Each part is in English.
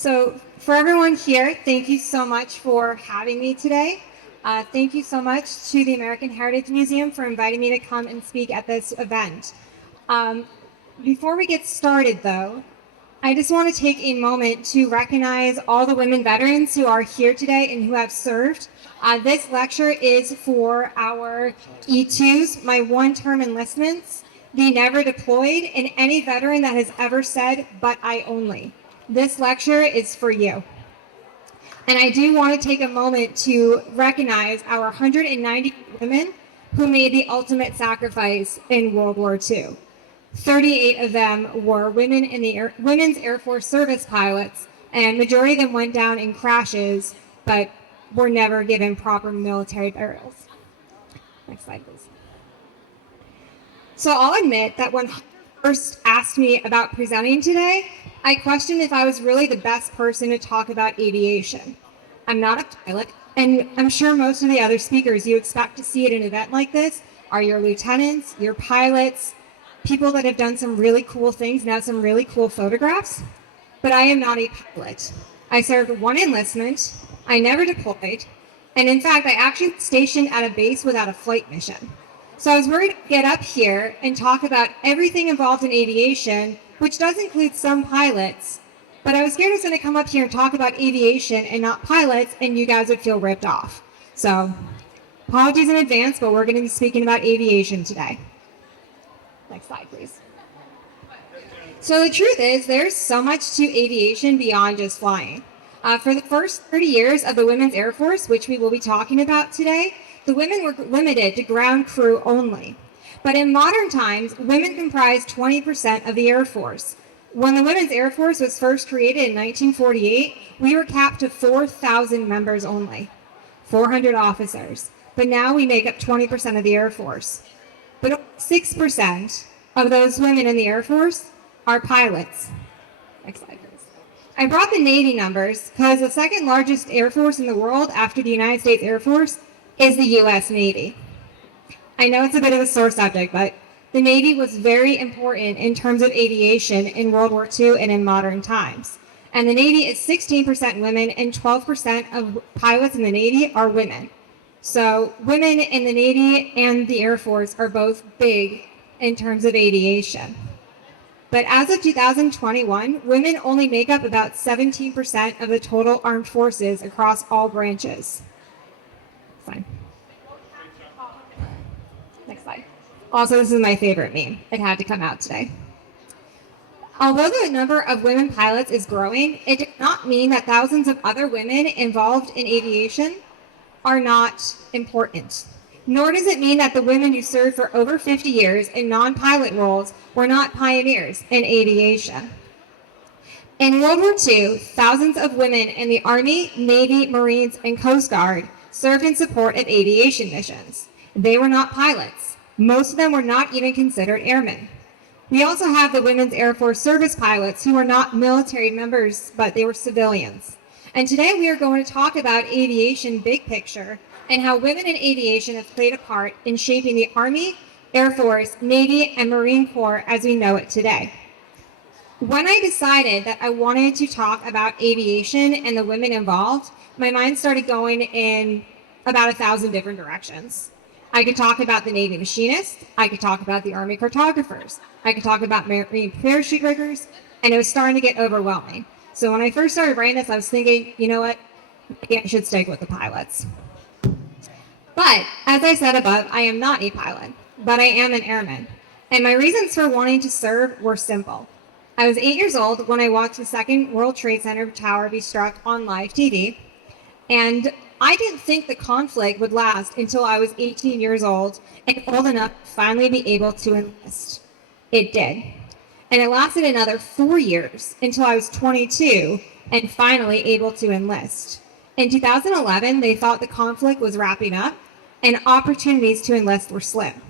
So for everyone here, thank you so much for having me today. Thank you so much to the American Heritage Museum for inviting me to come and speak at this event. Um, Before we get started though, I just want to take a moment to recognize all the women veterans who are here today and who have served. This lecture is for our E2s, my one-term enlistments, the never deployed, and any veteran that has ever said, "but I only." This lecture is for you. And I do want to take a moment to recognize our 190 women who made the ultimate sacrifice in World War II. 38 of them were women in the Women's Air Force service pilots, and majority of them went down in crashes, but were never given proper military burials. Next slide, please. So I'll admit that when Hunter first asked me about presenting today, I questioned if I was really the best person to talk about aviation. I'm not a pilot, and I'm sure most of the other speakers you expect to see at an event like this are your lieutenants, your pilots, people that have done some really cool things and have some really cool photographs. But I am not a pilot. I served one enlistment, I never deployed, and in fact, I actually stationed at a base without a flight mission. So I was worried to get up here and talk about everything involved in aviation, which does include some pilots, but I was scared I was going to come up here and talk about aviation and not pilots, and you guys would feel ripped off. So apologies in advance, but we're going to be speaking about aviation today. Next slide, please. So the truth is, there's so much to aviation beyond just flying. For the first 30 years of the Women's Air Force, which we will be talking about today, the women were limited to ground crew only. But in modern times, women comprise 20% of the Air Force. When the Women's Air Force was first created in 1948, we were capped to 4,000 members only, 400 officers. But now we make up 20% of the Air Force. But 6% of those women in the Air Force are pilots. Next slide, please. I brought the Navy numbers because the second largest Air Force in the world after the United States Air Force is the U.S. Navy. I know it's a bit of a sore subject, but the Navy was very important in terms of aviation in World War II and in modern times. And the Navy is 16% women, and 12% of pilots in the Navy are women. So women in the Navy and the Air Force are both big in terms of aviation. But as of 2021, women only make up about 17% of the total armed forces across all branches. Fine. Next slide. Also, this is my favorite meme. It had to come out today. Although the number of women pilots is growing, it does not mean that thousands of other women involved in aviation are not important. Nor does it mean that the women who served for over 50 years in non-pilot roles were not pioneers in aviation. In World War II, thousands of women in the Army, Navy, Marines, and Coast Guard served in support of aviation missions. They were not pilots. Most of them were not even considered airmen. We also have the Women's Air Force service pilots who were not military members, but they were civilians. And today we are going to talk about aviation big picture and how women in aviation have played a part in shaping the Army, Air Force, Navy, and Marine Corps as we know it today. When I decided that I wanted to talk about aviation and the women involved, my mind started going in about 1,000 different directions. I could talk about the Navy machinists, I could talk about the Army cartographers, I could talk about Marine parachute riggers, and it was starting to get overwhelming. So when I first started writing this, I was thinking, you know what, maybe I should stick with the pilots. But as I said above, I am not a pilot, but I am an airman. And my reasons for wanting to serve were simple. I was 8 years old when I watched the second World Trade Center tower be struck on live TV, and I didn't think the conflict would last until I was 18 years old and old enough to finally be able to enlist. It did. And it lasted another 4 years until I was 22 and finally able to enlist. In 2011, they thought the conflict was wrapping up and opportunities to enlist were slim.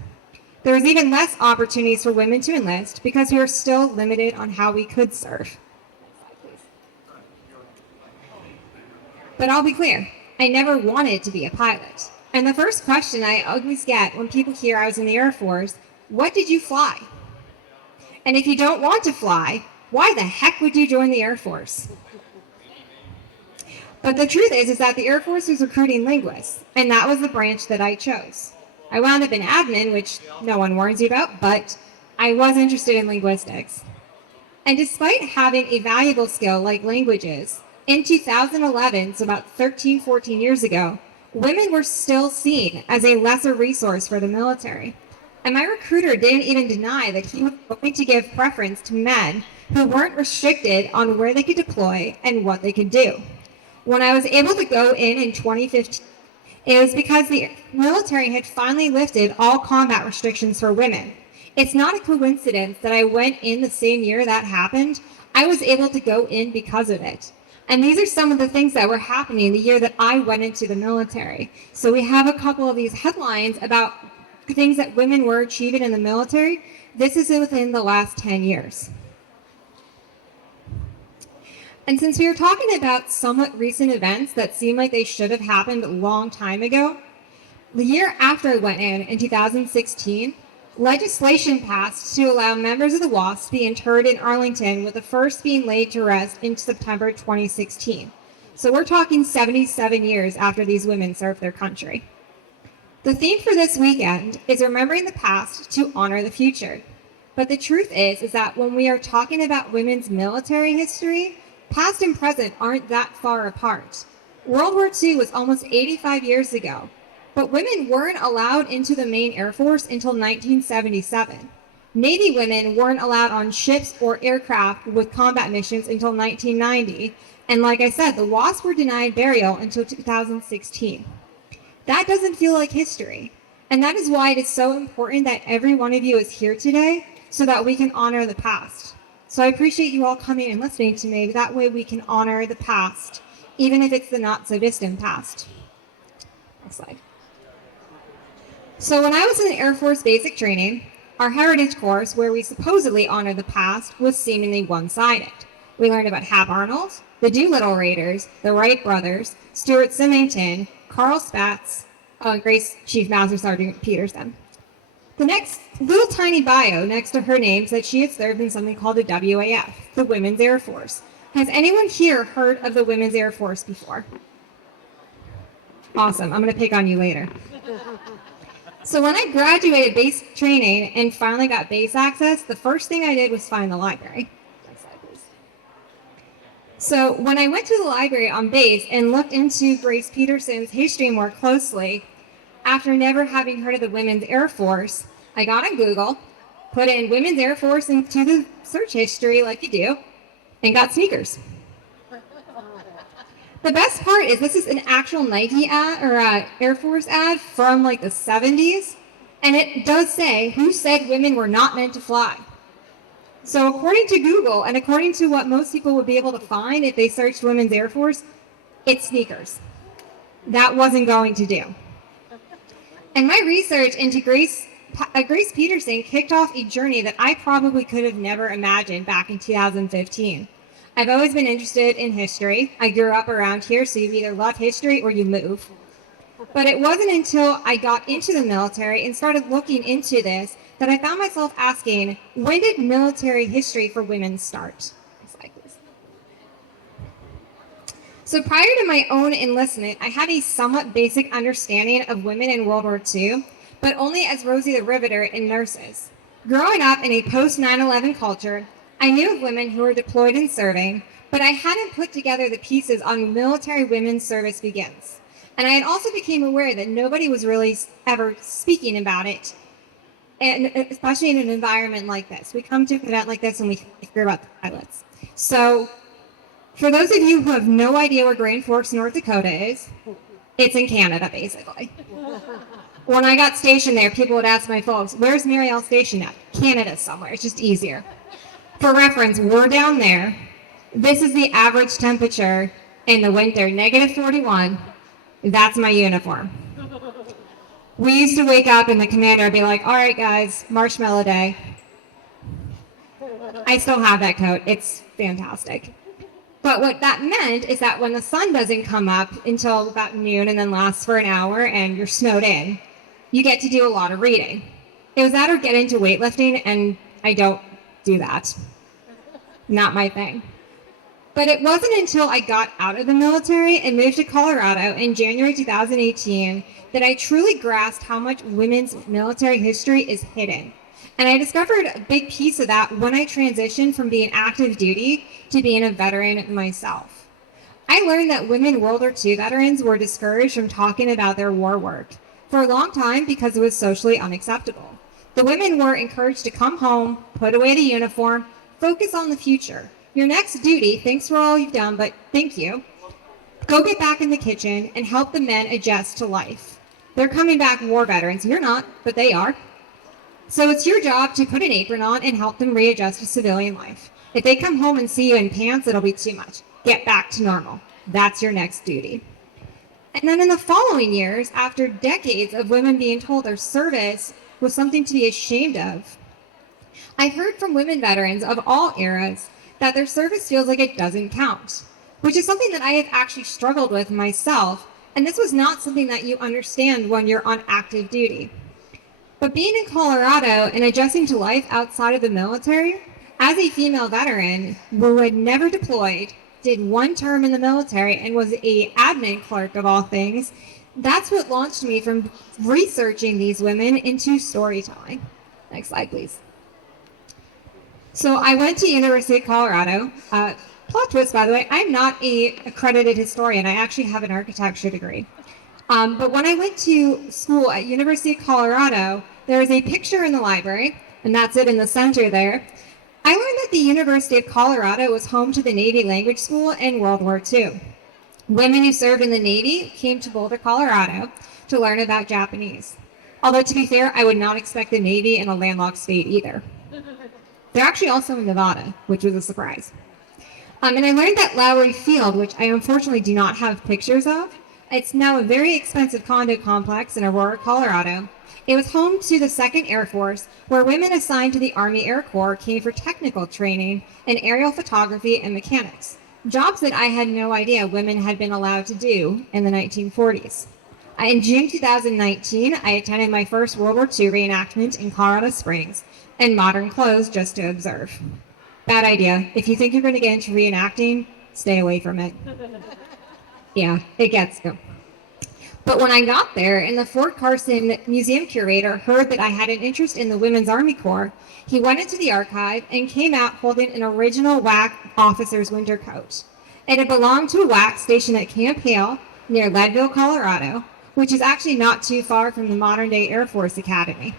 There was even less opportunities for women to enlist because we were still limited on how we could serve. But I'll be clear, I never wanted to be a pilot. And the first question I always get when people hear I was in the Air Force, what did you fly? And if you don't want to fly, why the heck would you join the Air Force? But the truth is that the Air Force was recruiting linguists, and that was the branch that I chose. I wound up in admin, which no one warns you about, but I was interested in linguistics. And despite having a valuable skill like languages, in 2011, so about 13, 14 years ago, women were still seen as a lesser resource for the military. And my recruiter didn't even deny that he was going to give preference to men who weren't restricted on where they could deploy and what they could do. When I was able to go in 2015, it was because the military had finally lifted all combat restrictions for women. It's not a coincidence that I went in the same year that happened. I was able to go in because of it. And these are some of the things that were happening the year that I went into the military. So we have a couple of these headlines about things that women were achieving in the military. This is within the last 10 years. And since we were talking about somewhat recent events that seem like they should have happened a long time ago, the year after I went in 2016, legislation passed to allow members of the WACS to be interred in Arlington, with the first being laid to rest in September 2016. So we're talking 77 years after these women served their country. The theme for this weekend is remembering the past to honor the future. But the truth is that when we are talking about women's military history, past and present aren't that far apart. World War II was almost 85 years ago, but women weren't allowed into the main Air Force until 1977. Navy women weren't allowed on ships or aircraft with combat missions until 1990, and like I said, the WASP were denied burial until 2016. That doesn't feel like history, and that is why it is so important that every one of you is here today so that we can honor the past. So I appreciate you all coming and listening to me. That way we can honor the past, even if it's the not so distant past. Next slide. So when I was in Air Force basic training, our heritage course, where we supposedly honor the past, was seemingly one-sided. We learned about Hap Arnold, the Doolittle Raiders, the Wright brothers, Stuart Symington, Carl Spaatz, and Grace Chief Master Sergeant Peterson. The next little tiny bio next to her name said she had served in something called the WAF, the Women's Air Force. Has anyone here heard of the Women's Air Force before? Awesome. I'm going to pick on you later. So when I graduated basic training and finally got base access, the first thing I did was find the library. Next slide, please. So when I went to the library on base and looked into Grace Peterson's history more closely, after never having heard of the Women's Air Force, I got on Google, put in Women's Air Force into the search history like you do, and got sneakers. The best part is this is an actual Nike ad or Air Force ad from like the 70s, and it does say who said women were not meant to fly. So according to Google, and according to what most people would be able to find if they searched Women's Air Force, it's sneakers. That wasn't going to do. And my research into Grace Peterson kicked off a journey that I probably could have never imagined back in 2015. I've always been interested in history. I grew up around here, so you either love history or you move. But it wasn't until I got into the military and started looking into this that I found myself asking, when did military history for women start? Next slide, please. So prior to my own enlistment, I had a somewhat basic understanding of women in World War II, but only as Rosie the Riveter and nurses. Growing up in a post-9/11 culture, I knew of women who were deployed and serving, but I hadn't put together the pieces on when military women's service begins. And I had also become aware that nobody was really ever speaking about it, and especially in an environment like this. We come to an event like this and we hear about the pilots. So for those of you who have no idea where Grand Forks, North Dakota is, it's in Canada, basically. When I got stationed there, people would ask my folks, where's Mariel stationed at? Canada somewhere. It's just easier. For reference, we're down there. This is the average temperature in the winter, -41. That's my uniform. We used to wake up and the commander would be like, all right, guys, marshmallow day. I still have that coat. It's fantastic. But what that meant is that when the sun doesn't come up until about noon and then lasts for an hour and you're snowed in, you get to do a lot of reading. It was that or get into weightlifting, and I don't do that. Not my thing. But it wasn't until I got out of the military and moved to Colorado in January 2018 that I truly grasped how much women's military history is hidden. And I discovered a big piece of that when I transitioned from being active duty to being a veteran myself. I learned that women World War II veterans were discouraged from talking about their war work for a long time because it was socially unacceptable. The women were encouraged to come home, put away the uniform, focus on the future. Your next duty, thanks for all you've done, but thank you. Go get back in the kitchen and help the men adjust to life. They're coming back war veterans. You're not, but they are. So it's your job to put an apron on and help them readjust to civilian life. If they come home and see you in pants, it'll be too much. Get back to normal. That's your next duty. And then in the following years, after decades of women being told their service was something to be ashamed of, I've heard from women veterans of all eras that their service feels like it doesn't count, which is something that I have actually struggled with myself, and this was not something that you understand when you're on active duty. But being in Colorado and adjusting to life outside of the military, as a female veteran who had never deployed, did one term in the military, and was a admin clerk of all things, that's what launched me from researching these women into storytelling. Next slide, please. So I went to University of Colorado. Plot twist, by the way, I'm not an accredited historian. I actually have an architecture degree. But when I went to school at University of Colorado, there is a picture in the library, and that's it in the center there. I learned that the University of Colorado was home to the Navy Language School in World War II. Women who served in the Navy came to Boulder, Colorado to learn about Japanese. Although, to be fair, I would not expect the Navy in a landlocked state either. They're actually also in Nevada, which was a surprise. And I learned that Lowry Field, which I unfortunately do not have pictures of, it's now a very expensive condo complex in Aurora, Colorado. It was home to the 2nd Air Force, where women assigned to the Army Air Corps came for technical training in aerial photography and mechanics, jobs that I had no idea women had been allowed to do in the 1940s. In June 2019, I attended my first World War II reenactment in Colorado Springs in modern clothes just to observe. Bad idea. If you think you're going to get into reenacting, stay away from it. Yeah, it gets you. But when I got there and the Fort Carson museum curator heard that I had an interest in the Women's Army Corps, he went into the archive and came out holding an original WACS officer's winter coat. It had belonged to a WACS stationed at Camp Hale near Leadville, Colorado, which is actually not too far from the modern-day Air Force Academy.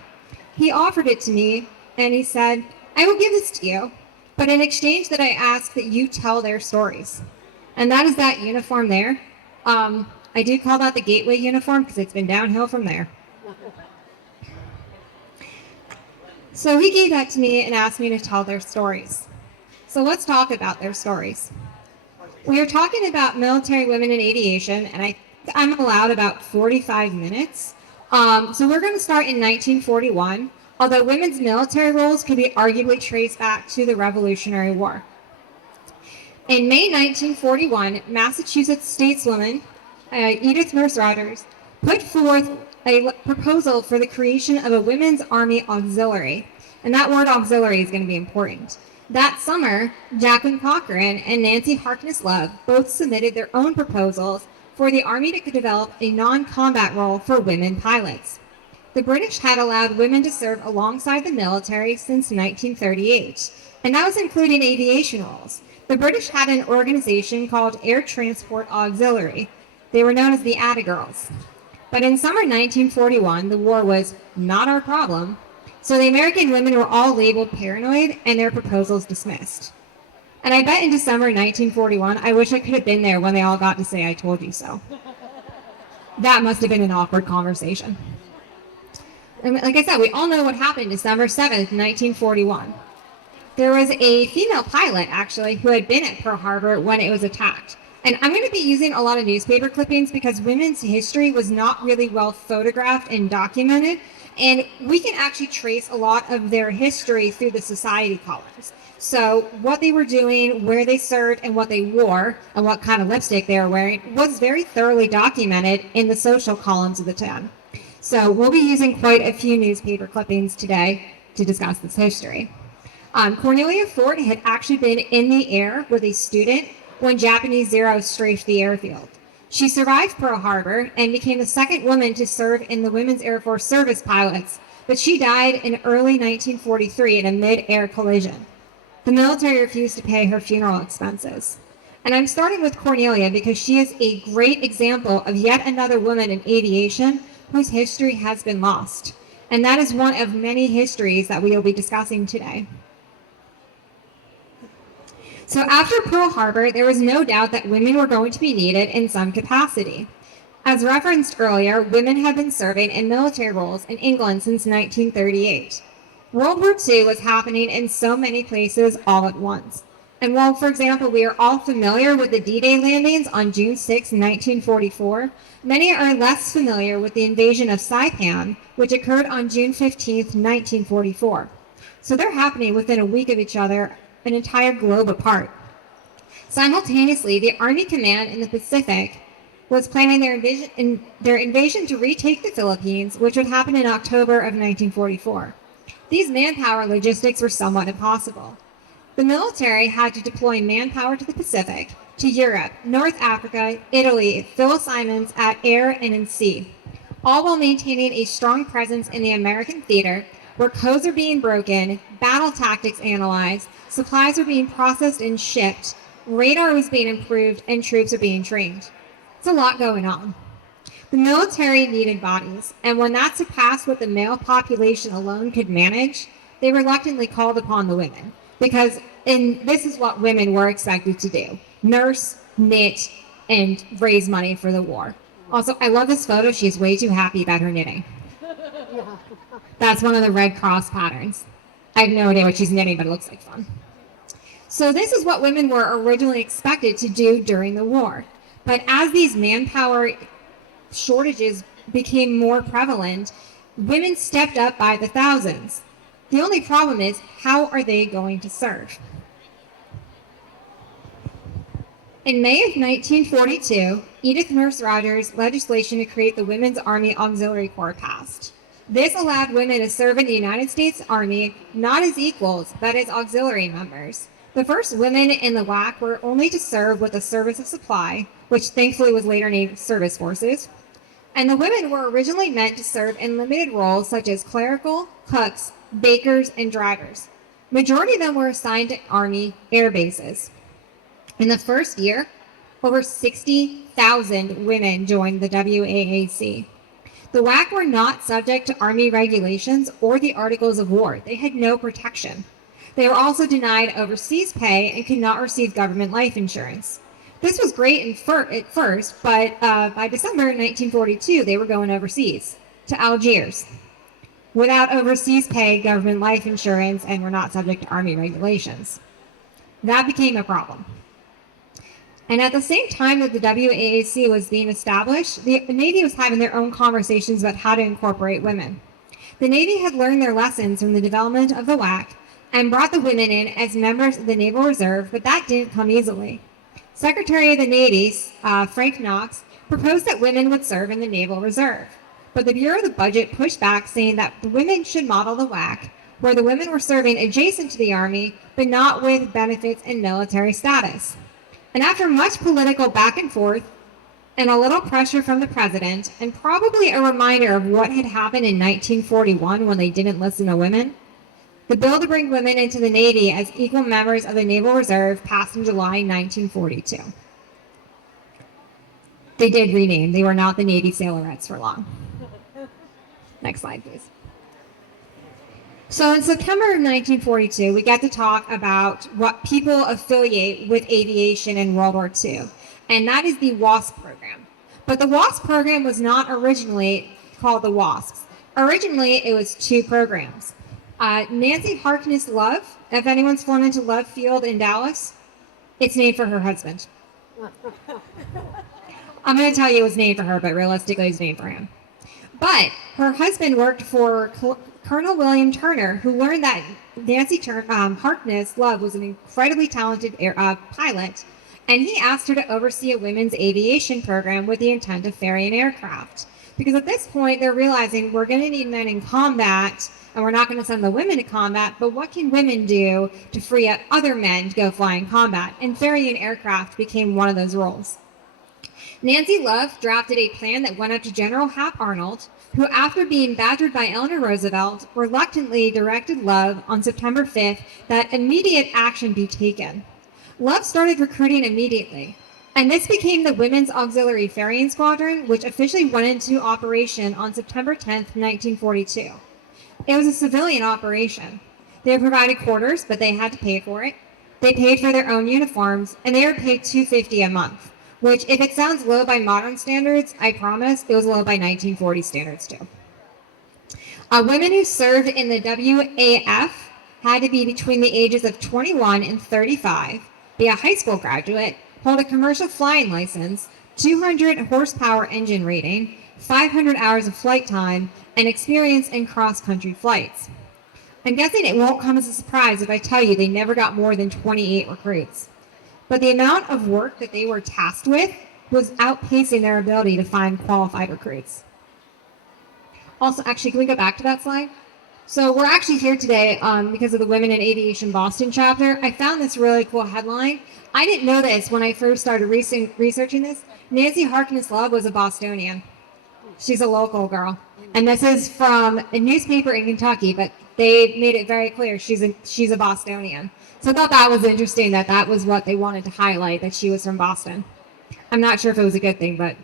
He offered it to me, and he said, "I will give this to you, but in exchange that I ask that you tell their stories." And that is that uniform there. I do call that the gateway uniform because it's been downhill from there. So he gave that to me and asked me to tell their stories. So let's talk about their stories. We are talking about military women in aviation, and I'm allowed about 45 minutes. So we're going to start in 1941, although women's military roles can be arguably traced back to the Revolutionary War. In May 1941, Massachusetts stateswoman Edith Nurse Rogers put forth a proposal for the creation of a women's army auxiliary. And that word auxiliary is going to be important. That summer, Jacqueline Cochran and Nancy Harkness Love both submitted their own proposals for the Army to develop a non-combat role for women pilots. The British had allowed women to serve alongside the military since 1938, and that was including aviation roles. The British had an organization called Air Transport Auxiliary. They were known as the Atta Girls. But in summer 1941, the war was not our problem, so the American women were all labeled paranoid and their proposals dismissed. And I bet in December 1941, I wish I could have been there when they all got to say, "I told you so." That must have been an awkward conversation. And like I said, we all know what happened December 7th, 1941. There was a female pilot, actually, who had been at Pearl Harbor when it was attacked. And I'm going to be using a lot of newspaper clippings because women's history was not really well photographed and documented. And we can actually trace a lot of their history through the society columns. So what they were doing, where they served, and what they wore, and what kind of lipstick they were wearing was very thoroughly documented in the social columns of the town. So we'll be using quite a few newspaper clippings today to discuss this history. Cornelia Ford had actually been in the air with a student when Japanese Zeros strafed the airfield. She survived Pearl Harbor and became the second woman to serve in the Women's Air Force Service Pilots, but she died in early 1943 in a mid-air collision. The military refused to pay her funeral expenses. And I'm starting with Cornelia because she is a great example of yet another woman in aviation whose history has been lost. And that is one of many histories that we will be discussing today. So after Pearl Harbor, there was no doubt that women were going to be needed in some capacity. As referenced earlier, women have been serving in military roles in England since 1938. World War II was happening in so many places all at once. And while, for example, we are all familiar with the D-Day landings on June 6, 1944, many are less familiar with the invasion of Saipan, which occurred on June 15, 1944. So they're happening within a week of each other, an entire globe apart. Simultaneously, the Army Command in the Pacific was planning their invasion to retake the Philippines, which would happen in October of 1944. These manpower logistics were somewhat impossible. The military had to deploy manpower to the Pacific, to Europe, North Africa, Italy, fill assignments at air and in sea, all while maintaining a strong presence in the American theater, where codes are being broken, battle tactics analyzed, supplies are being processed and shipped, radar was being improved, and troops are being trained. It's a lot going on. The military needed bodies, and when that surpassed what the male population alone could manage, they reluctantly called upon the women, because this is what women were expected to do: nurse, knit, and raise money for the war. Also, I love this photo. She's way too happy about her knitting. That's one of the Red Cross patterns. I have no idea what she's knitting, but it looks like fun. So this is what women were originally expected to do during the war. But as these manpower shortages became more prevalent, women stepped up by the thousands. The only problem is, how are they going to serve? In May of 1942, Edith Nurse Rogers' legislation to create the Women's Army Auxiliary Corps passed. This allowed women to serve in the United States Army not as equals, but as auxiliary members. The first women in the WAC were only to serve with the Service of Supply, which thankfully was later named Service Forces. And the women were originally meant to serve in limited roles such as clerical, cooks, bakers, and drivers. Majority of them were assigned to Army air bases. In the first year, over 60,000 women joined the WAAC. The WAC were not subject to Army regulations or the Articles of War. They had no protection. They were also denied overseas pay and could not receive government life insurance. This was great at first, but by December 1942, they were going overseas to Algiers without overseas pay, government life insurance, and were not subject to Army regulations. That became a problem. And at the same time that the WAAC was being established, the Navy was having their own conversations about how to incorporate women. The Navy had learned their lessons from the development of the WAC and brought the women in as members of the Naval Reserve, but that didn't come easily. Secretary of the Navy, Frank Knox, proposed that women would serve in the Naval Reserve, but the Bureau of the Budget pushed back, saying that the women should model the WAC, where the women were serving adjacent to the Army, but not with benefits and military status. And after much political back and forth, and a little pressure from the president, and probably a reminder of what had happened in 1941 when they didn't listen to women, the bill to bring women into the Navy as equal members of the Naval Reserve passed in July 1942. They did rename. They were not the Navy Sailorettes for long. Next slide, please. So in September of 1942, we get to talk about what people affiliate with aviation in World War II, and that is the WASP program. But the WASP program was not originally called the WASPs. Originally, it was two programs. Nancy Harkness Love, if anyone's flown into Love Field in Dallas, it's named for her husband. I'm going to tell you it was named for her, but realistically it's named for him. But her husband worked for Colonel William Turner, who learned that Nancy Harkness Love was an incredibly talented pilot, and he asked her to oversee a women's aviation program with the intent of ferrying aircraft. Because at this point, they're realizing we're going to need men in combat, and we're not going to send the women to combat, but what can women do to free up other men to go fly in combat? And ferrying aircraft became one of those roles. Nancy Love drafted a plan that went up to General Hap Arnold, who, after being badgered by Eleanor Roosevelt, reluctantly directed Love on September 5th that immediate action be taken. Love started recruiting immediately, and this became the Women's Auxiliary Ferrying Squadron, which officially went into operation on September 10th, 1942. It was a civilian operation. They were provided quarters, but they had to pay for it. They paid for their own uniforms, and they were paid $250 a month, which, if it sounds low by modern standards, I promise it was low by 1940 standards too. Women who served in the WAF had to be between the ages of 21 and 35, be a high school graduate, hold a commercial flying license, 200 horsepower engine rating, 500 hours of flight time, and experience in cross-country flights. I'm guessing it won't come as a surprise if I tell you they never got more than 28 recruits. But the amount of work that they were tasked with was outpacing their ability to find qualified recruits. Also, actually, can we go back to that slide? So we're actually here today because of the Women in Aviation Boston chapter. I found this really cool headline. I didn't know this when I first started researching this. Nancy Harkness Love was a Bostonian. She's a local girl. And this is from a newspaper in Kentucky, but they made it very clear she's a Bostonian. So I thought that was interesting that was what they wanted to highlight, that she was from Boston. I'm not sure if it was a good thing, but...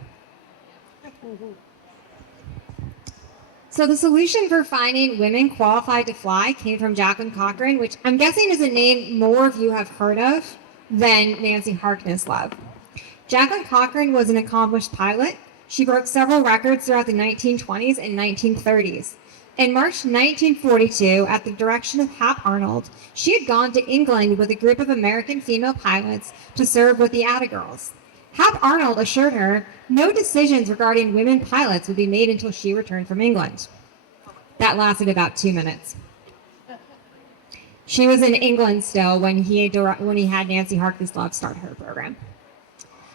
So the solution for finding women qualified to fly came from Jacqueline Cochran, which I'm guessing is a name more of you have heard of than Nancy Harkness Love. Jacqueline Cochran was an accomplished pilot. She broke several records throughout the 1920s and 1930s. In March 1942, at the direction of Hap Arnold, she had gone to England with a group of American female pilots to serve with the Atta Girls. Hap Arnold assured her no decisions regarding women pilots would be made until she returned from England. That lasted about 2 minutes. She was in England still when he had Nancy Harkness Love start her program.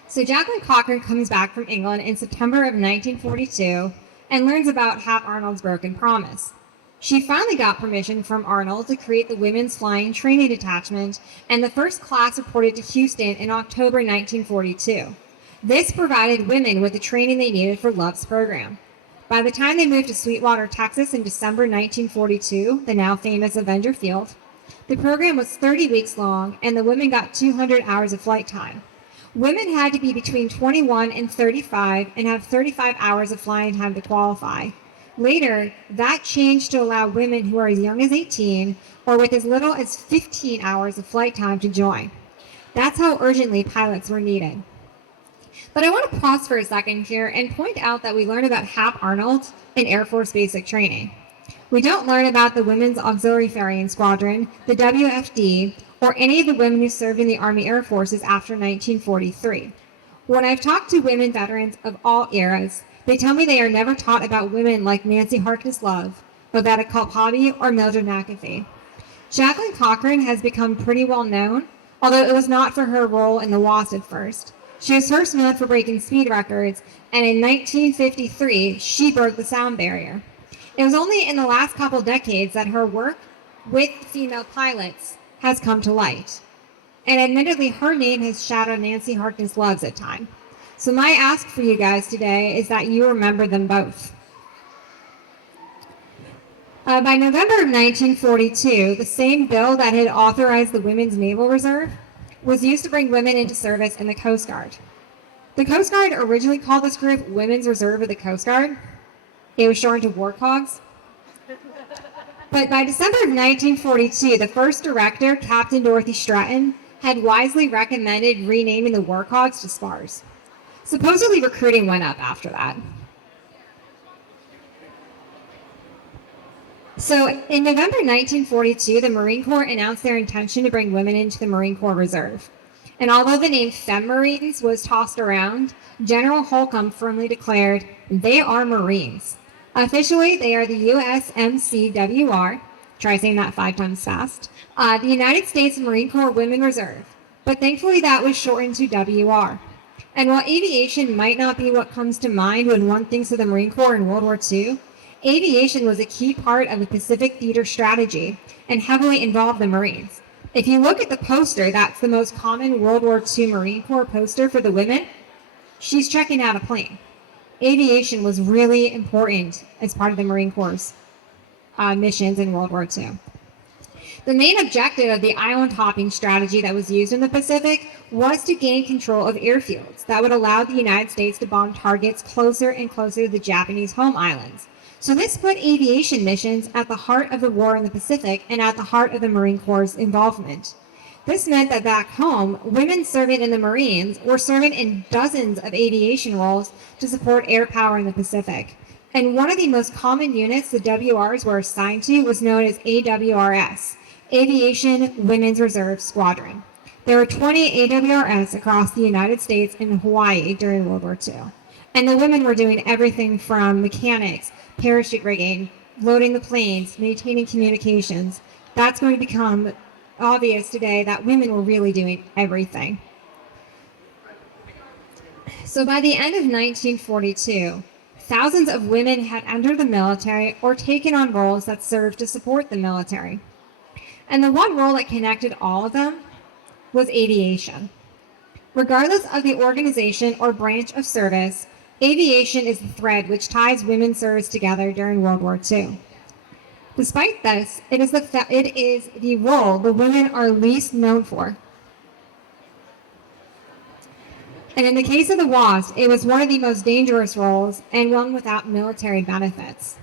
So Jacqueline Cochran comes back from England in September of 1942 and learns about Hap Arnold's broken promise. She finally got permission from Arnold to create the Women's Flying Training Detachment, and the first class reported to Houston in October 1942. This provided women with the training they needed for Love's program. By the time they moved to Sweetwater, Texas in December 1942, the now famous Avenger Field, the program was 30 weeks long, and the women got 200 hours of flight time. Women had to be between 21 and 35 and have 35 hours of flying time to qualify. Later, that changed to allow women who are as young as 18 or with as little as 15 hours of flight time to join. That's how urgently pilots were needed. But I want to pause for a second here and point out that we learn about Hap Arnold in Air Force basic training. We don't learn about the Women's Auxiliary Ferrying Squadron, the WFD, or any of the women who served in the Army Air Forces after 1943. When I've talked to women veterans of all eras, they tell me they are never taught about women like Nancy Harkness Love, Babette Kalpabby, or Mildred McAfee. Jacqueline Cochran has become pretty well known, although it was not for her role in the WACS at first. She was first known for breaking speed records, and in 1953, she broke the sound barrier. It was only in the last couple decades that her work with female pilots has come to light. And admittedly, her name has shadowed Nancy Harkness Love's at times. So my ask for you guys today is that you remember them both. By November of 1942, the same bill that had authorized the Women's Naval Reserve was used to bring women into service in the Coast Guard. The Coast Guard originally called this group Women's Reserve of the Coast Guard. It was shortened to WARCOGs. But by December of 1942, the first director, Captain Dorothy Stratton, had wisely recommended renaming the WARCOGs to SPARS. Supposedly recruiting went up after that. So in November 1942, the Marine Corps announced their intention to bring women into the Marine Corps Reserve. And although the name Femme Marines was tossed around, General Holcomb firmly declared, they are Marines. Officially, they are the USMCWR, try saying that 5 times fast, the United States Marine Corps Women Reserve. But thankfully that was shortened to WR. And while aviation might not be what comes to mind when one thinks of the Marine Corps in World War II, Aviation was a key part of the Pacific Theater strategy and heavily involved the Marines. If you look at the poster, that's the most common World War II Marine Corps poster for the women. She's checking out a plane. Aviation was really important as part of the Marine Corps' missions in World War II. The main objective of the island hopping strategy that was used in the Pacific was to gain control of airfields that would allow the United States to bomb targets closer and closer to the Japanese home islands. So this put aviation missions at the heart of the war in the Pacific and at the heart of the Marine Corps' involvement. This meant that back home, women serving in the Marines were serving in dozens of aviation roles to support air power in the Pacific. And one of the most common units the WRs were assigned to was known as AWRS, Aviation Women's Reserve Squadron. There were 20 AWRS across the United States and Hawaii during World War II. And the women were doing everything from mechanics, parachute rigging, loading the planes, maintaining communications. That's going to become obvious today that women were really doing everything. So by the end of 1942, thousands of women had entered the military or taken on roles that served to support the military. And the one role that connected all of them was aviation. Regardless of the organization or branch of service, aviation is the thread which ties women's service together during World War II. Despite this, it is the role the women are least known for. And in the case of the WASP, it was one of the most dangerous roles and one without military benefits.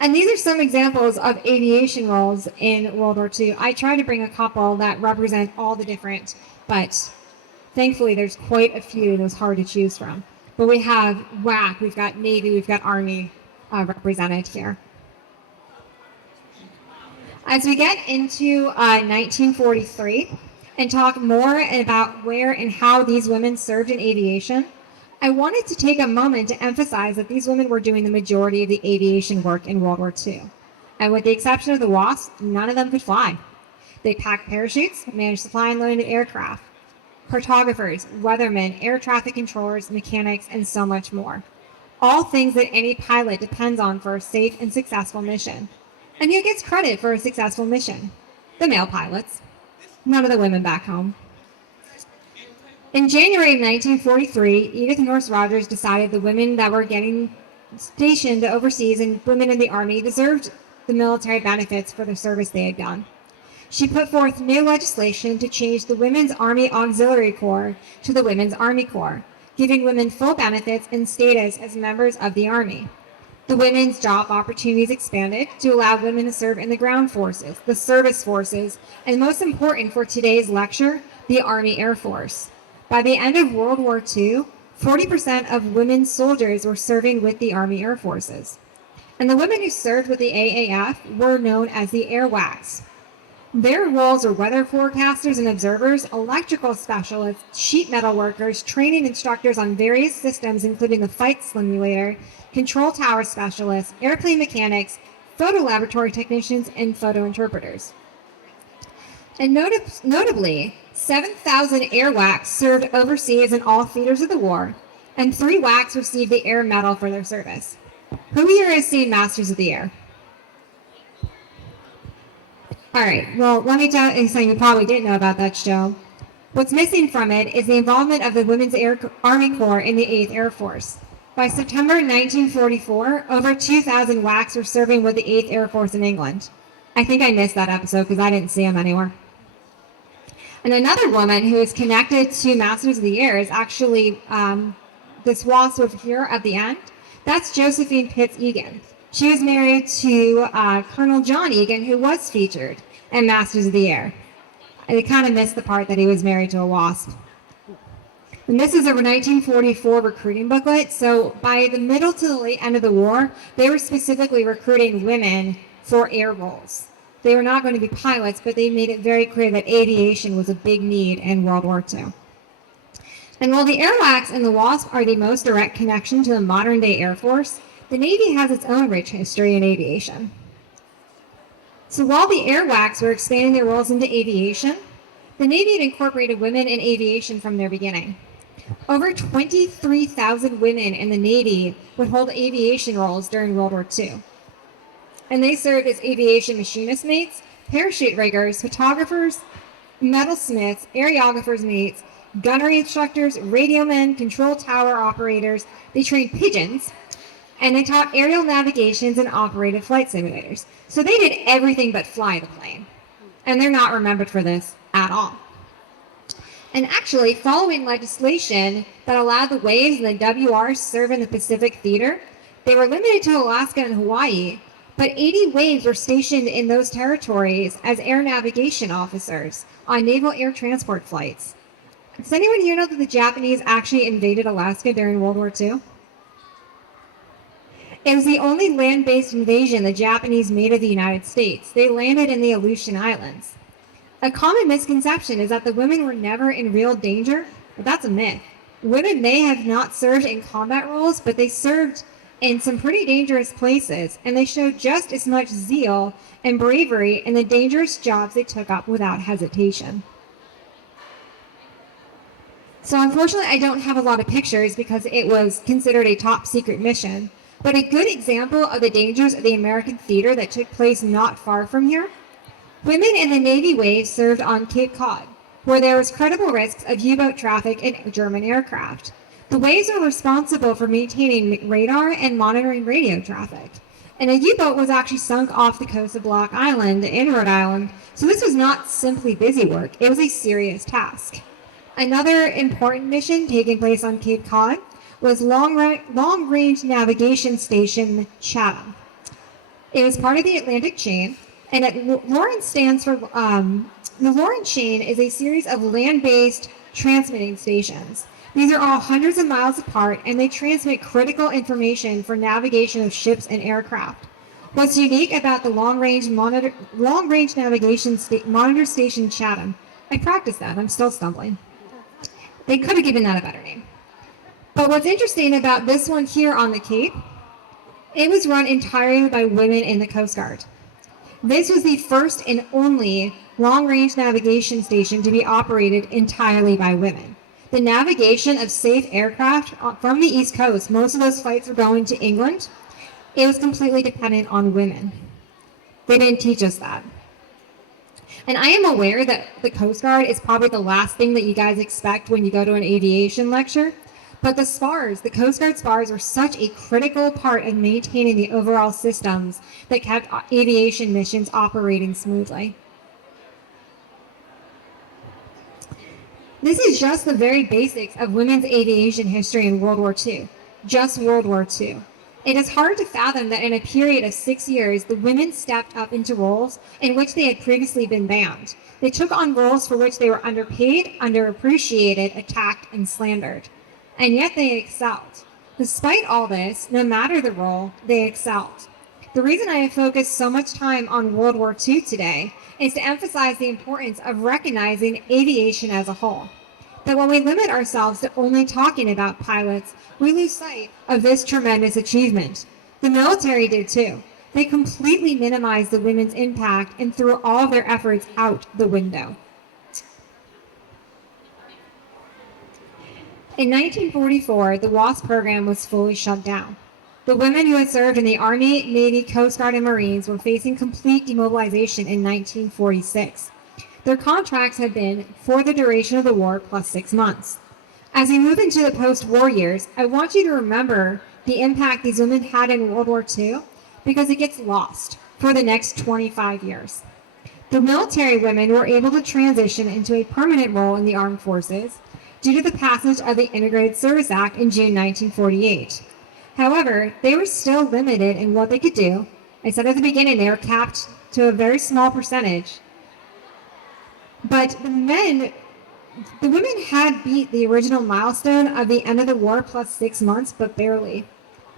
And these are some examples of aviation roles in World War II. I try to bring a couple that represent all the different, but thankfully there's quite a few that was hard to choose from. But we have WAC, we've got Navy, we've got Army represented here. As we get into 1943 and talk more about where and how these women served in aviation, I wanted to take a moment to emphasize that these women were doing the majority of the aviation work in World War II. And with the exception of the WASP, none of them could fly. They packed parachutes, managed supply and loading of aircraft, cartographers, weathermen, air traffic controllers, mechanics, and so much more. All things that any pilot depends on for a safe and successful mission. And who gets credit for a successful mission? The male pilots. None of the women back home. In January of 1943, Edith Norris Rogers decided the women that were getting stationed overseas and women in the Army deserved the military benefits for the service they had done. She put forth new legislation to change the Women's Army Auxiliary Corps to the Women's Army Corps, giving women full benefits and status as members of the Army. The women's job opportunities expanded to allow women to serve in the ground forces, the service forces, and most important for today's lecture, the Army Air Force. By the end of World War II, 40% of women soldiers were serving with the Army Air Forces. And the women who served with the AAF were known as the Air WACS. Their roles were weather forecasters and observers, electrical specialists, sheet metal workers, training instructors on various systems including the flight simulator, control tower specialists, airplane mechanics, photo laboratory technicians, and photo interpreters. And notably, 7,000 Air WACs served overseas in all theaters of the war, and 3 WACs received the Air Medal for their service. Who here has seen Masters of the Air? All right, well, let me tell you something you probably didn't know about that show. What's missing from it is the involvement of the Women's Army Corps in the 8th Air Force. By September 1944, over 2,000 WACs were serving with the 8th Air Force in England. I think I missed that episode because I didn't see them anywhere. And another woman who is connected to Masters of the Air is actually this WASP over here at the end. That's Josephine Pitts Egan. She was married to Colonel John Egan, who was featured in Masters of the Air. I kind of missed the part that he was married to a WASP. And this is a 1944 recruiting booklet. So by the middle to the late end of the war, they were specifically recruiting women for air roles. They were not going to be pilots, but they made it very clear that aviation was a big need in World War II. And while the Air WACs and the WASP are the most direct connection to the modern-day Air Force, the Navy has its own rich history in aviation. So while the Air WACs were expanding their roles into aviation, the Navy had incorporated women in aviation from their beginning. Over 23,000 women in the Navy would hold aviation roles during World War II. and they served as aviation machinist mates, parachute riggers, photographers, metalsmiths, aerographers mates, gunnery instructors, radio men, control tower operators. They trained pigeons, and they taught aerial navigations and operated flight simulators. So they did everything but fly the plane. And they're not remembered for this at all. And actually, following legislation that allowed the waves and the WR to serve in the Pacific Theater, they were limited to Alaska and Hawaii, but 80 waves were stationed in those territories as air navigation officers on naval air transport flights. Does anyone here know that the Japanese actually invaded Alaska during World War II? It was the only land-based invasion the Japanese made of the United States. They landed in the Aleutian Islands. A common misconception is that the women were never in real danger, but that's a myth. Women may have not served in combat roles, but they served in some pretty dangerous places, and they showed just as much zeal and bravery in the dangerous jobs they took up without hesitation. So unfortunately, I don't have a lot of pictures because it was considered a top secret mission, but a good example of the dangers of the American theater that took place not far from here. Women in the Navy waves served on Cape Cod, where there was credible risks of U-boat traffic and German aircraft. The waves were responsible for maintaining radar and monitoring radio traffic. And a U-boat was actually sunk off the coast of Block Island in Rhode Island, so this was not simply busy work, it was a serious task. Another important mission taking place on Cape Cod was long-range navigation station Chatham. It was part of the Atlantic chain, and Lawrence stands for, the Lawrence chain is a series of land-based transmitting stations. These are all hundreds of miles apart, and they transmit critical information for navigation of ships and aircraft. What's unique about the long-range navigation monitor station Chatham, I practiced that, I'm still stumbling. They could have given that a better name. But what's interesting about this one here on the Cape, it was run entirely by women in the Coast Guard. This was the first and only long-range navigation station to be operated entirely by women. The navigation of safe aircraft from the East Coast, most of those flights were going to England, it was completely dependent on women. They didn't teach us that. And I am aware that the Coast Guard is probably the last thing that you guys expect when you go to an aviation lecture, but the SPARs, the Coast Guard SPARs, were such a critical part of maintaining the overall systems that kept aviation missions operating smoothly. This is just the very basics of women's aviation history in World War II, just World War II. It is hard to fathom that in a period of 6 years, the women stepped up into roles in which they had previously been banned. They took on roles for which they were underpaid, underappreciated, attacked, and slandered. And yet they excelled. Despite all this, no matter the role, they excelled. The reason I have focused so much time on World War II today is to emphasize the importance of recognizing aviation as a whole. That when we limit ourselves to only talking about pilots, we lose sight of this tremendous achievement. The military did too. They completely minimized the women's impact and threw all of their efforts out the window. In 1944, the WACS program was fully shut down. The women who had served in the Army, Navy, Coast Guard, and Marines were facing complete demobilization in 1946. Their contracts had been for the duration of the war plus 6 months. As we move into the post-war years, I want you to remember the impact these women had in World War II because it gets lost for the next 25 years. The military women were able to transition into a permanent role in the armed forces due to the passage of the Integrated Service Act in June 1948. However, they were still limited in what they could do. I said at the beginning they were capped to a very small percentage. But the women had beat the original milestone of the end of the war plus 6 months, but barely.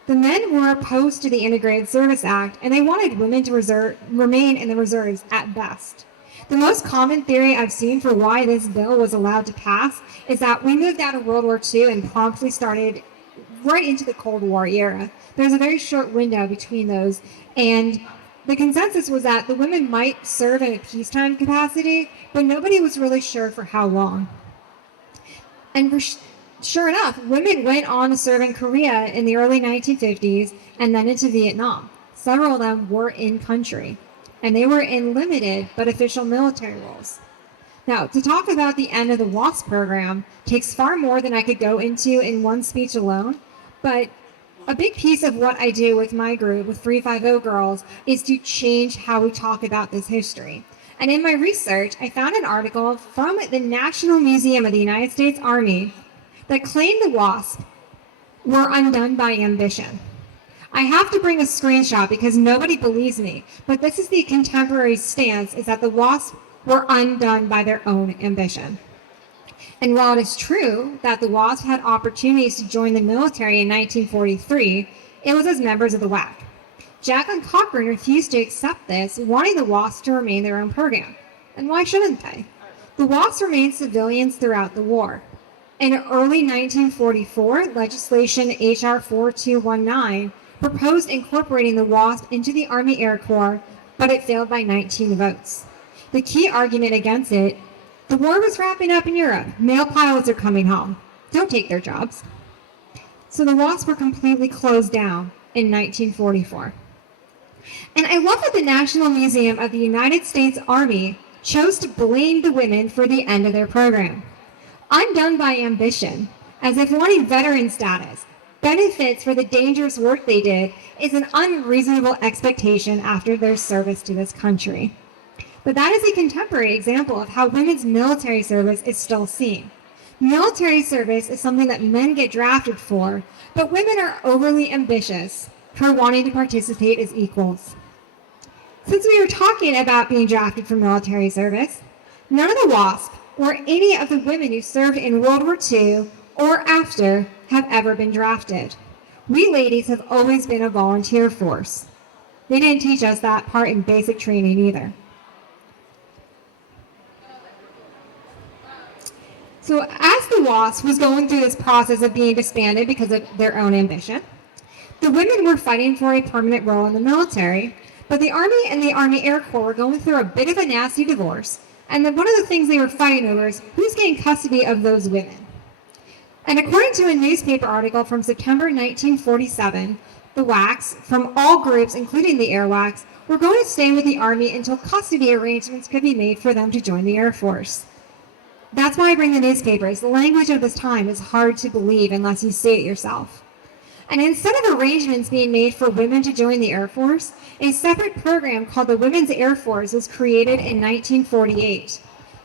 The men were opposed to the Integrated Service Act, and they wanted women to remain in the reserves at best. The most common theory I've seen for why this bill was allowed to pass is that we moved out of World War II and promptly started right into the Cold War era. There's a very short window between those, and the consensus was that the women might serve in a peacetime capacity, but nobody was really sure for how long. And sure enough, women went on to serve in Korea in the early 1950s and then into Vietnam. several of them were in country, and they were in limited but official military roles. Now, to talk about the end of the WASP program takes far more than I could go into in one speech alone, but a big piece of what I do with my group, with 350 Girls, is to change how we talk about this history. And in my research, I found an article from the National Museum of the United States Army that claimed the WASP were undone by ambition. I have to bring a screenshot because nobody believes me, but this is the contemporary stance, is that the WASP were undone by their own ambition. And while it is true that the WASP had opportunities to join the military in 1943, it was as members of the WAC. Jacqueline Cochran refused to accept this, wanting the WASP to remain their own program. And why shouldn't they? The WASP remained civilians throughout the war. In early 1944, legislation H.R. 4219 proposed incorporating the WASP into the Army Air Corps, but it failed by 19 votes. The key argument against it: the war was wrapping up in Europe. Male pilots are coming home. Don't take their jobs. So the WASP were completely closed down in 1944. And I love that the National Museum of the United States Army chose to blame the women for the end of their program. Undone by ambition, as if wanting veteran status, benefits for the dangerous work they did, is an unreasonable expectation after their service to this country. But that is a contemporary example of how women's military service is still seen. Military service is something that men get drafted for, but women are overly ambitious for wanting to participate as equals. Since we were talking about being drafted for military service, none of the WASP or any of the women who served in World War II or after have ever been drafted. We ladies have always been a volunteer force. They didn't teach us that part in basic training either. So as the WASP was going through this process of being disbanded because of their own ambition, the women were fighting for a permanent role in the military, but the Army and the Army Air Corps were going through a bit of a nasty divorce, and then one of the things they were fighting over is who's getting custody of those women. And according to a newspaper article from September 1947, the WACS, from all groups, including the Air WACS, were going to stay with the Army until custody arrangements could be made for them to join the Air Force. That's why I bring the newspapers. The language of this time is hard to believe unless you see it yourself. And instead of arrangements being made for women to join the Air Force, a separate program called the Women's Air Force was created in 1948.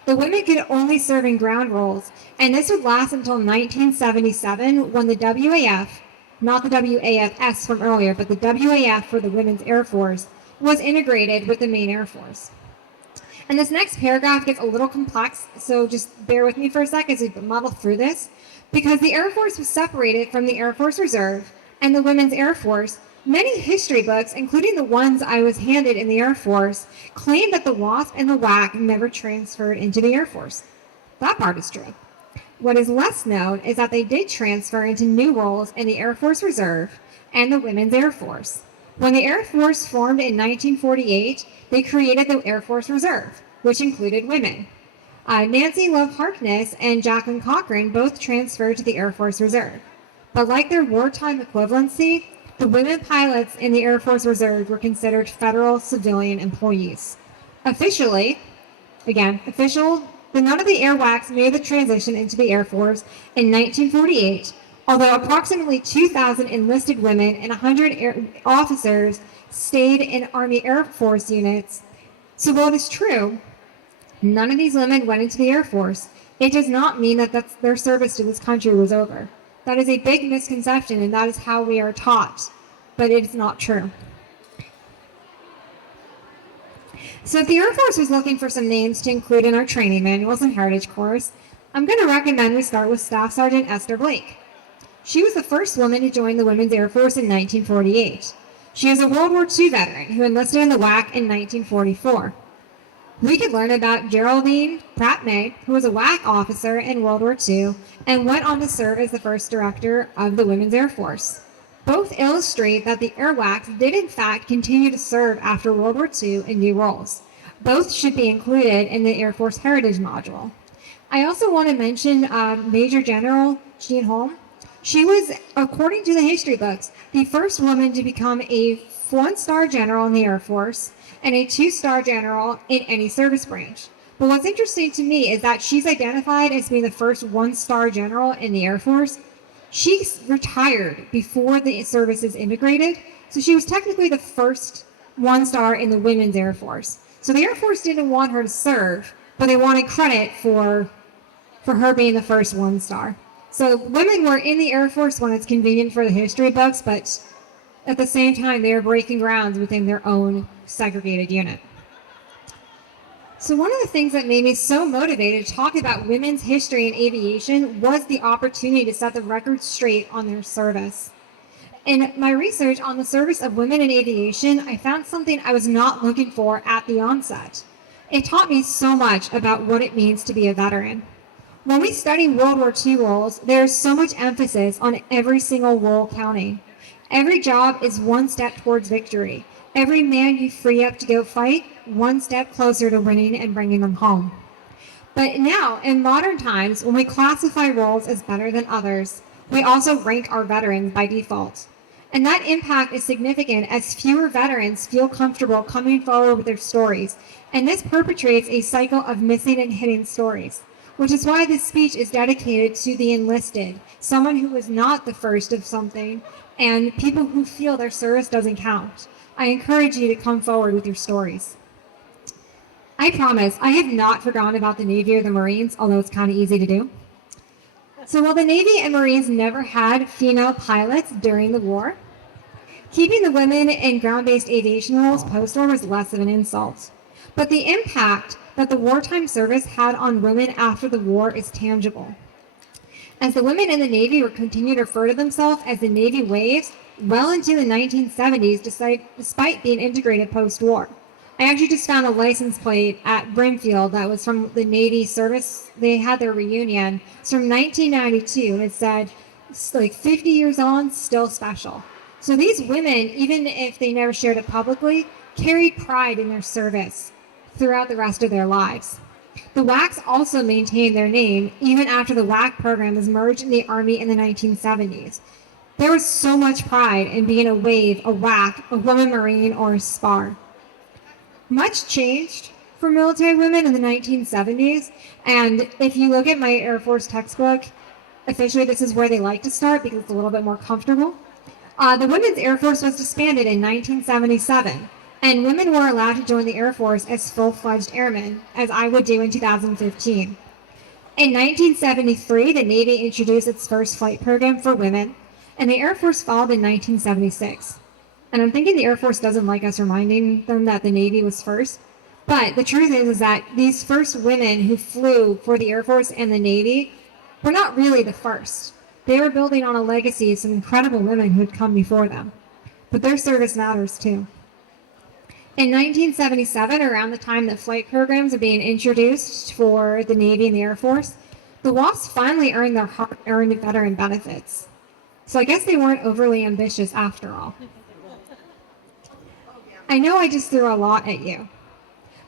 The women could only serve in ground roles, and this would last until 1977 when the WAF, not the WAFS from earlier, but the WAF for the Women's Air Force, was integrated with the main Air Force. And this next paragraph gets a little complex, so just bear with me for a second as we muddle through this. Because the Air Force was separated from the Air Force Reserve and the Women's Air Force, many history books, including the ones I was handed in the Air Force, claim that the WASP and the WAC never transferred into the Air Force. That part is true. What is less known is that they did transfer into new roles in the Air Force Reserve and the Women's Air Force. When the Air Force formed in 1948, they created the Air Force Reserve, which included women. Nancy Love Harkness and Jacqueline Cochran both transferred to the Air Force Reserve. But like their wartime equivalency, the women pilots in the Air Force Reserve were considered federal civilian employees. Officially, none of the Air WACs made the transition into the Air Force in 1948, although approximately 2,000 enlisted women and 100 officers stayed in Army Air Force units. So while it is true, none of these women went into the Air Force, it does not mean that their service to this country was over. That is a big misconception, and that is how we are taught, but it is not true. So if the Air Force was looking for some names to include in our training manuals and heritage course, I'm going to recommend we start with Staff Sergeant Esther Blake. She was the first woman to join the Women's Air Force in 1948. She is a World War II veteran who enlisted in the WAC in 1944. We could learn about Geraldine Pratt-May, who was a WAC officer in World War II and went on to serve as the first director of the Women's Air Force. Both illustrate that the Air WACs did in fact continue to serve after World War II in new roles. Both should be included in the Air Force Heritage module. I also want to mention Major General Jean Holm. She was, according to the history books, the first woman to become a 1-star general in the Air Force and a 2-star general in any service branch. But what's interesting to me is that she's identified as being the first 1-star general in the Air Force. She retired before the services integrated, so she was technically the first 1-star in the Women's Air Force. So the Air Force didn't want her to serve, but they wanted credit for her being the first 1-star. So women were in the Air Force when it's convenient for the history books, but at the same time, they were breaking grounds within their own segregated unit. So one of the things that made me so motivated to talk about women's history in aviation was the opportunity to set the record straight on their service. In my research on the service of women in aviation, I found something I was not looking for at the onset. It taught me so much about what it means to be a veteran. When we study World War II roles, there's so much emphasis on every single role counting. Every job is one step towards victory. Every man you free up to go fight, one step closer to winning and bringing them home. But now, in modern times, when we classify roles as better than others, we also rank our veterans by default. And that impact is significant as fewer veterans feel comfortable coming forward with their stories. And this perpetuates a cycle of missing and hidden stories, which is why this speech is dedicated to the enlisted, someone who was not the first of something, and people who feel their service doesn't count. I encourage you to come forward with your stories. I promise, I have not forgotten about the Navy or the Marines, although it's kind of easy to do. So while the Navy and Marines never had female pilots during the war, keeping the women in ground-based aviation roles post-war was less of an insult. But the impact that the wartime service had on women after the war is tangible. As the women in the Navy would continue to refer to themselves as the Navy Waves well into the 1970s, despite being integrated post-war. I actually just found a license plate at Brimfield that was from the Navy service. They had their reunion. It's from 1992, and it said, like 50 years on, still special. So these women, even if they never shared it publicly, carried pride in their service throughout the rest of their lives. The WACS also maintained their name even after the WAC program was merged in the Army in the 1970s. There was so much pride in being a WAVE, a WAC, a woman Marine, or a SPAR. Much changed for military women in the 1970s, and if you look at my Air Force textbook, officially this is where they like to start because it's a little bit more comfortable. The Women's Air Force was disbanded in 1977. And women were allowed to join the Air Force as full-fledged airmen, as I would do in 2015. In 1973, the Navy introduced its first flight program for women, and the Air Force followed in 1976. And I'm thinking the Air Force doesn't like us reminding them that the Navy was first. But the truth is that these first women who flew for the Air Force and the Navy were not really the first. They were building on a legacy of some incredible women who had come before them. But their service matters too. In 1977, around the time that flight programs are being introduced for the Navy and the Air Force, the WASP finally earned their hard-earned veteran benefits. So I guess they weren't overly ambitious after all. I know I just threw a lot at you,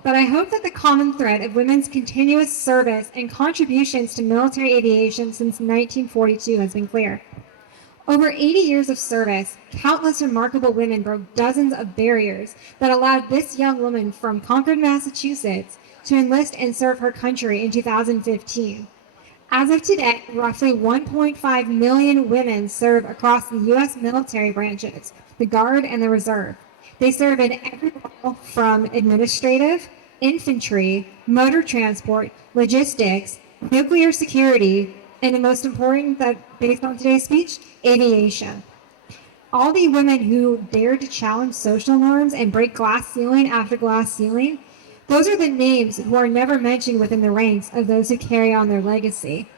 but I hope that the common thread of women's continuous service and contributions to military aviation since 1942 has been clear. Over 80 years of service, countless remarkable women broke dozens of barriers that allowed this young woman from Concord, Massachusetts, to enlist and serve her country in 2015. As of today, roughly 1.5 million women serve across the U.S. military branches, the Guard and the Reserve. They serve in every role from administrative, infantry, motor transport, logistics, nuclear security, and the most important, that based on today's speech, aviation. All the women who dared to challenge social norms and break glass ceiling after glass ceiling, those are the names who are never mentioned within the ranks of those who carry on their legacy.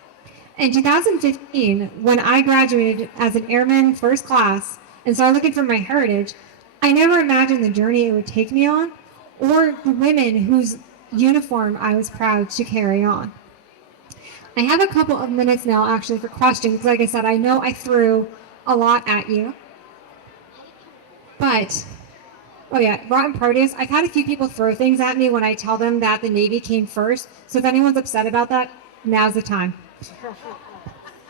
In 2015, when I graduated as an airman first class and started looking for my heritage, I never imagined the journey it would take me on or the women whose uniform I was proud to carry on. I have a couple of minutes now actually for questions. Like I said, I know I threw a lot at you. But, oh yeah, rotten produce. I've had a few people throw things at me when I tell them that the Navy came first. So if anyone's upset about that, now's the time.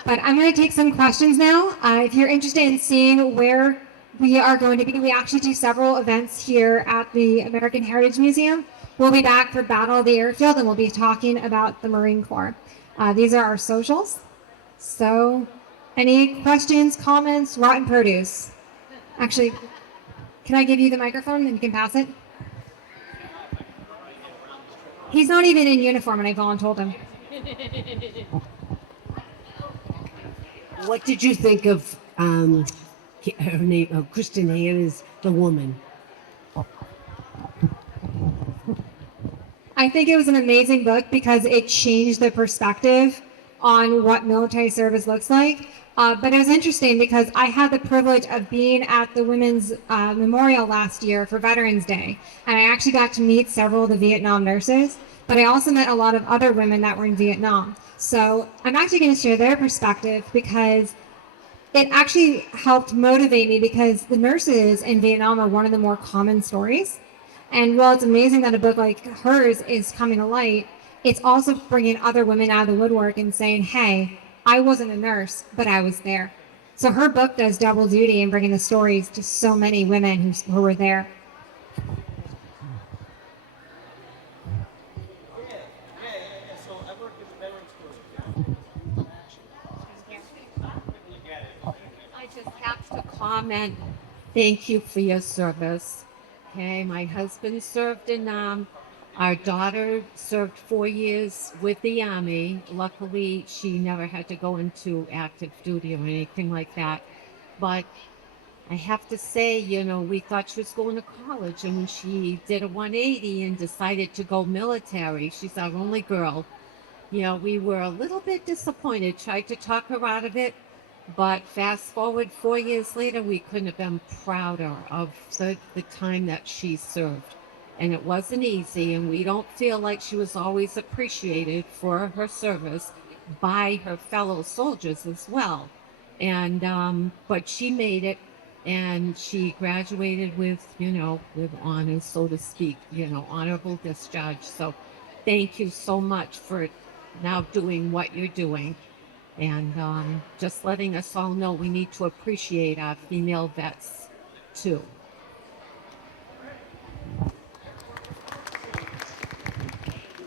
But I'm going to take some questions now. If you're interested in seeing where we are going to be, we actually do several events here at the American Heritage Museum. We'll be back for Battle of the Airfield, and we'll be talking about the Marine Corps. These are our socials. So, any questions, comments, rotten produce? Actually, can I give you the microphone and you can pass it? He's not even in uniform, and I voluntold him. What did you think of her name? Kristen Hahn is the woman. I think it was an amazing book because it changed the perspective on what military service looks like. But it was interesting because I had the privilege of being at the Women's Memorial last year for Veterans Day. And I actually got to meet several of the Vietnam nurses, but I also met a lot of other women that were in Vietnam. So I'm actually going to share their perspective because it actually helped motivate me because the nurses in Vietnam are one of the more common stories. And while it's amazing that a book like hers is coming to light, it's also bringing other women out of the woodwork and saying, hey, I wasn't a nurse, but I was there. So her book does double duty in bringing the stories to so many women who were there. I just have to comment, thank you for your service. Okay, my husband served in our daughter served 4 years with the Army. Luckily, she never had to go into active duty or anything like that. But I have to say, we thought she was going to college, and when she did a 180 and decided to go military, she's our only girl. We were a little bit disappointed, tried to talk her out of it, but fast forward 4 years later, we couldn't have been prouder of the time that she served. And it wasn't easy, and we don't feel like she was always appreciated for her service by her fellow soldiers as well. And but she made it, and she graduated with honors, so to speak, honorable discharge. So thank you so much for now doing what you're doing, and just letting us all know we need to appreciate our female vets too.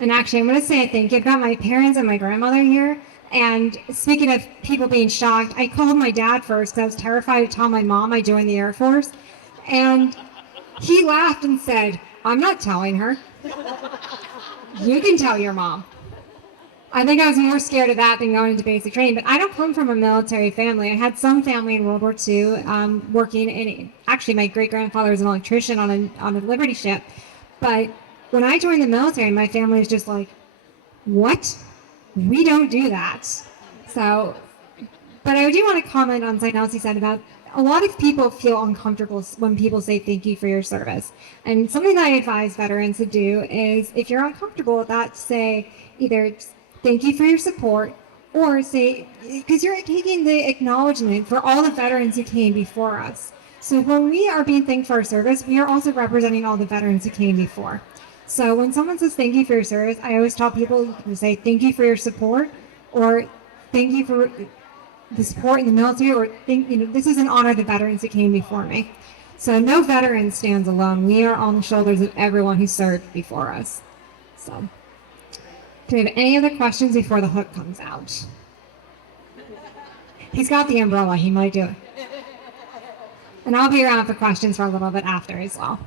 And actually, I'm going to say a thank you. I've got my parents and my grandmother here. And speaking of people being shocked, I called my dad first because I was terrified to tell my mom I joined the Air Force. And he laughed and said, I'm not telling her. You can tell your mom. I think I was more scared of that than going into basic training. But I don't come from a military family. I had some family in World War II working in, actually my great-grandfather was an electrician on a Liberty ship. But when I joined the military, my family was just like, what? We don't do that. So, but I do want to comment on something else he said about a lot of people feel uncomfortable when people say thank you for your service. And something that I advise veterans to do is if you're uncomfortable with that, say either thank you for your support or say, because you're taking the acknowledgement for all the veterans who came before us. So when we are being thanked for our service, we are also representing all the veterans who came before. So when someone says thank you for your service, I always tell people to say thank you for your support, or thank you for the support in the military, or this is an honor of the veterans who came before me. So no veteran stands alone. We are on the shoulders of everyone who served before us. So do we have any other questions before the hook comes out? He's got the umbrella. He might do it. And I'll be around for questions for a little bit after as well.